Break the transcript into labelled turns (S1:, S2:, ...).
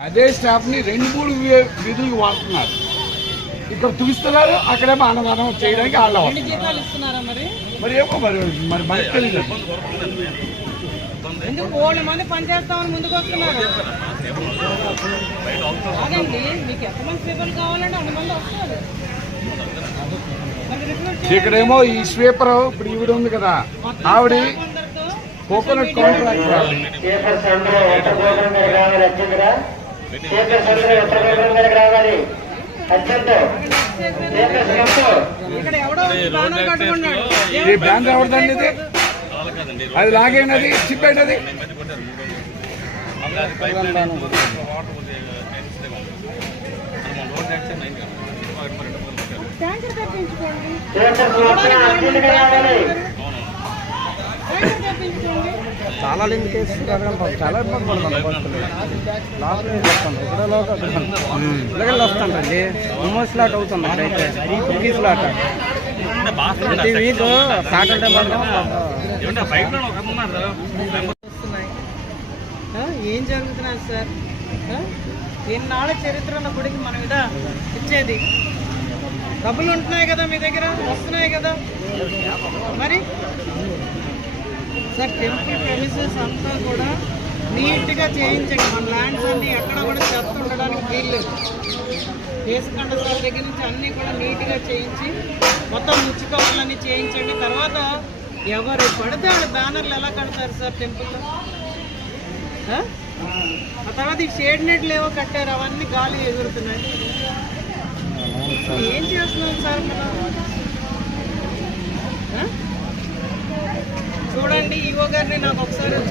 S1: అదే స్టాఫ్ని రెండు మూడు విధులు వాడుతున్నారు. ఇక్కడ చూపిస్తున్నారు అక్కడేమో అన్నదానం చేయడానికి వాళ్ళ
S2: ఎన్ని జీతాలు ఇస్తున్నారా మరి?
S1: మరి ఏమో మరి మరి మనకి తెలియదు
S2: మంది పనిచేస్తామని ముందుకు వస్తున్నారు? మీకు ఎంతమంది కావాలంటే మరి.
S1: ఇక్కడేమో ఈ స్వీపర్ ఇప్పుడు ఈవిడ ఉంది కదా. ఆవిడ కోకోనట్ కాంట్రాక్ట్
S3: రావాలి
S1: ఈ బ్యానర్ ఎవరిదండి ఇది. అది లాగేయండి అది చిప్పేయండి అది
S2: ట్యాంకర్ తెప్పించుకోండి
S4: చాలా లింక్ చేస్తున్నారు చాలా ఇబ్బంది పడుతుంది ఇక్కడ లోకల్ ఇలాగే వస్తుందండి ఆల్మోస్ట్ లాట్ అవుతుంది కుకీస్ లాట్ ప్రతి వీక్ సాటర్డే
S2: ఏం జరుగుతున్నాయి సార్? ఎన్నాళ్ళ చరిత్ర ఉన్న గుడికి మనం ఇదా ఇచ్చేది. డబ్బులు ఉంటున్నాయి కదా మీ దగ్గర? వస్తున్నాయి కదా? మరి? సార్ టెంపుల్ ప్రెమిసెస్ అంతా కూడా నీట్గా చేయించండి. మన ల్యాండ్స్ అన్ని ఎక్కడ కూడా చెత్త ఉండడానికి వీల్లేదు. దేశకండ సార్ దగ్గర నుంచి అన్నీ కూడా నీట్గా చేయించి మొత్తం ముచ్చి చేయించండి. తర్వాత ఎవరు పడితే వాళ్ళ బ్యానర్లు ఎలా కడతారు సార్ టెంపుల్లో? ఆ? తర్వాత ఈ షేడ్ నెట్లు ఏవో కట్టారు అవన్నీ గాలి ఎగురుతున్నాయి. ఏం చేస్తున్నాం సార్ మనం గారిని నాకు ఒకసారి